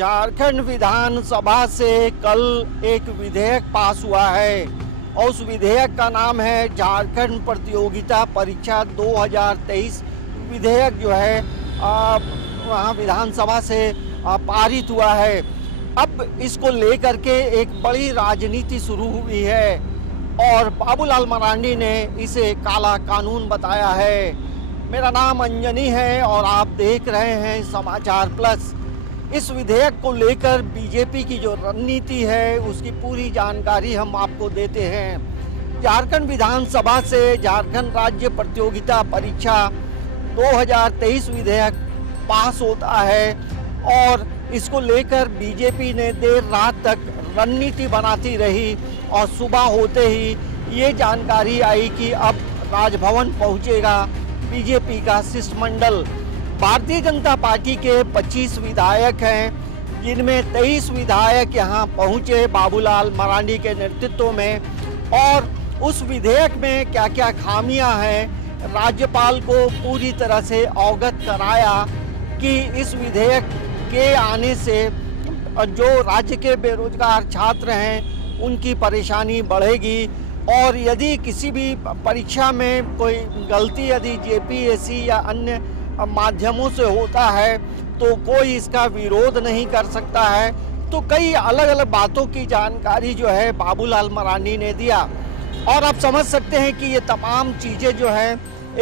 झारखंड विधानसभा से कल एक विधेयक पास हुआ है और उस विधेयक का नाम है झारखंड प्रतियोगिता परीक्षा 2023। विधेयक जो है वहाँ विधानसभा से पारित हुआ है। अब इसको लेकर के एक बड़ी राजनीति शुरू हुई है और बाबूलाल मरांडी ने इसे काला कानून बताया है। मेरा नाम अंजनी है और आप देख रहे हैं समाचार प्लस। इस विधेयक को लेकर बीजेपी की जो रणनीति है उसकी पूरी जानकारी हम आपको देते हैं। झारखंड विधानसभा से झारखंड राज्य प्रतियोगिता परीक्षा 2023 विधेयक पास होता है और इसको लेकर बीजेपी ने देर रात तक रणनीति बनाती रही और सुबह होते ही ये जानकारी आई कि अब राजभवन पहुंचेगा बीजेपी का शिष्टमंडल। भारतीय जनता पार्टी के 25 विधायक हैं, जिनमें 23 विधायक यहां पहुंचे बाबूलाल मरांडी के नेतृत्व में। और उस विधेयक में क्या क्या खामियां हैं, राज्यपाल को पूरी तरह से अवगत कराया कि इस विधेयक के आने से जो राज्य के बेरोजगार छात्र हैं उनकी परेशानी बढ़ेगी और यदि किसी भी परीक्षा में कोई गलती यदि जेपीएससी या अन्य माध्यमों से होता है तो कोई इसका विरोध नहीं कर सकता है। तो कई अलग अलग बातों की जानकारी जो है बाबूलाल मरांडी ने दिया और आप समझ सकते हैं कि ये तमाम चीज़ें जो है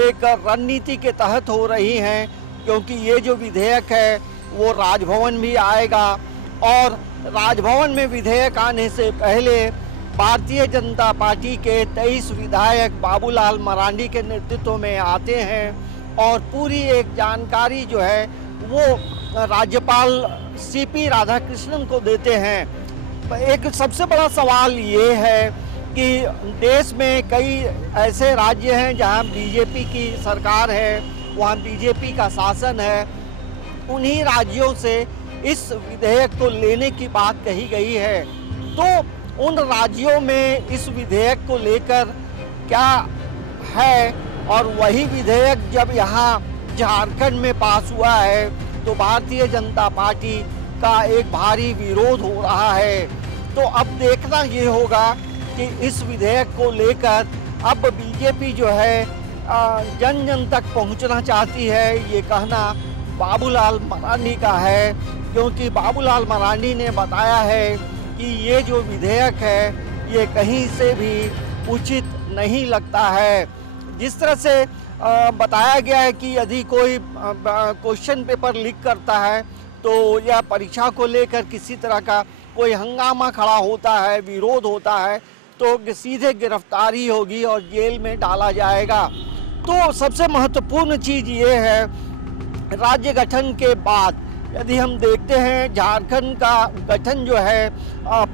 एक रणनीति के तहत हो रही हैं, क्योंकि ये जो विधेयक है वो राजभवन भी आएगा और राजभवन में विधेयक आने से पहले भारतीय जनता पार्टी के 23 विधायक बाबूलाल मरांडी के नेतृत्व में आते हैं और पूरी एक जानकारी जो है वो राज्यपाल सीपी राधाकृष्णन को देते हैं। एक सबसे बड़ा सवाल ये है कि देश में कई ऐसे राज्य हैं जहां बीजेपी की सरकार है, वहां बीजेपी का शासन है। उन्हीं राज्यों से इस विधेयक को लेने की बात कही गई है। तो उन राज्यों में इस विधेयक को लेकर क्या है और वही विधेयक जब यहाँ झारखंड में पास हुआ है तो भारतीय जनता पार्टी का एक भारी विरोध हो रहा है। तो अब देखना ये होगा कि इस विधेयक को लेकर अब बीजेपी जो है जन जन तक पहुँचना चाहती है, ये कहना बाबूलाल मरांडी का है, क्योंकि बाबूलाल मरांडी ने बताया है कि ये जो विधेयक है ये कहीं से भी उचित नहीं लगता है। जिस तरह से बताया गया है कि यदि कोई क्वेश्चन पेपर लीक करता है तो या परीक्षा को लेकर किसी तरह का कोई हंगामा खड़ा होता है, विरोध होता है, तो सीधे गिरफ्तारी होगी और जेल में डाला जाएगा। तो सबसे महत्वपूर्ण चीज़ ये है, राज्य गठन के बाद यदि हम देखते हैं झारखंड का गठन जो है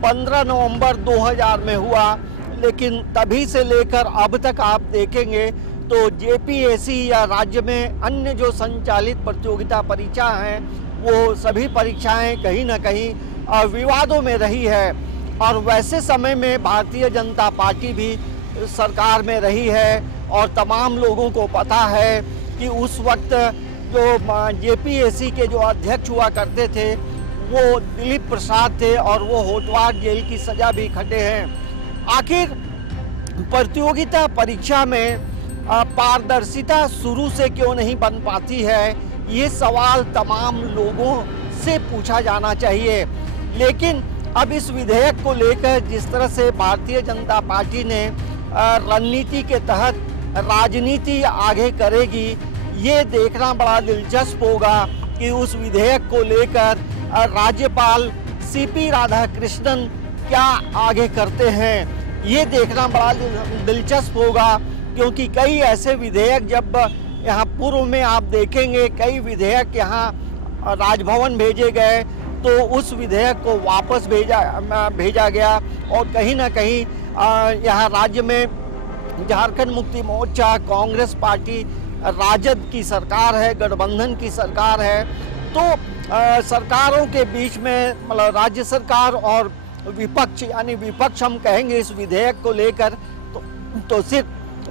15 नवंबर 2000 में हुआ, लेकिन तभी से लेकर अब तक आप देखेंगे तो जेपीएससी या राज्य में अन्य जो संचालित प्रतियोगिता परीक्षा हैं वो सभी परीक्षाएं कहीं ना कहीं विवादों में रही है। और वैसे समय में भारतीय जनता पार्टी भी सरकार में रही है और तमाम लोगों को पता है कि उस वक्त जो जेपीएससी के जो अध्यक्ष हुआ करते थे वो दिलीप प्रसाद थे और वो होटवार जेल की सज़ा भी खटे हैं। आखिर प्रतियोगिता परीक्षा में पारदर्शिता शुरू से क्यों नहीं बन पाती है, ये सवाल तमाम लोगों से पूछा जाना चाहिए। लेकिन अब इस विधेयक को लेकर जिस तरह से भारतीय जनता पार्टी ने रणनीति के तहत राजनीति आगे करेगी, ये देखना बड़ा दिलचस्प होगा कि उस विधेयक को लेकर राज्यपाल सीपी राधाकृष्णन क्या आगे करते हैं। ये देखना बड़ा दिलचस्प होगा, क्योंकि कई ऐसे विधेयक जब यहाँ पूर्व में आप देखेंगे कई विधेयक यहाँ राजभवन भेजे गए तो उस विधेयक को वापस भेजा गया और कहीं ना कहीं यहाँ राज्य में झारखंड मुक्ति मोर्चा, कांग्रेस पार्टी, राजद की सरकार है, गठबंधन की सरकार है। तो सरकारों के बीच में मतलब राज्य सरकार और विपक्ष, यानी विपक्ष हम कहेंगे इस विधेयक को लेकर तो सिर्फ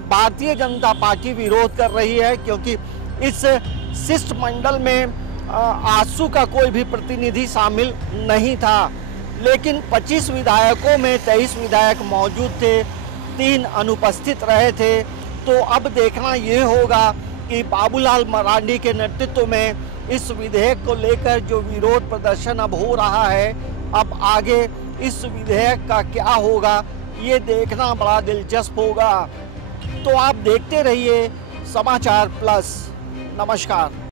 भारतीय जनता पार्टी विरोध कर रही है, क्योंकि इस शिष्टमंडल में आजसू का कोई भी प्रतिनिधि शामिल नहीं था। लेकिन 25 विधायकों में 23 विधायक मौजूद थे, 3 अनुपस्थित रहे थे। तो अब देखना ये होगा कि बाबूलाल मरांडी के नेतृत्व में इस विधेयक को लेकर जो विरोध प्रदर्शन अब हो रहा है, अब आगे इस विधेयक का क्या होगा ये देखना बड़ा दिलचस्प होगा। तो आप देखते रहिए समाचार प्लस। नमस्कार।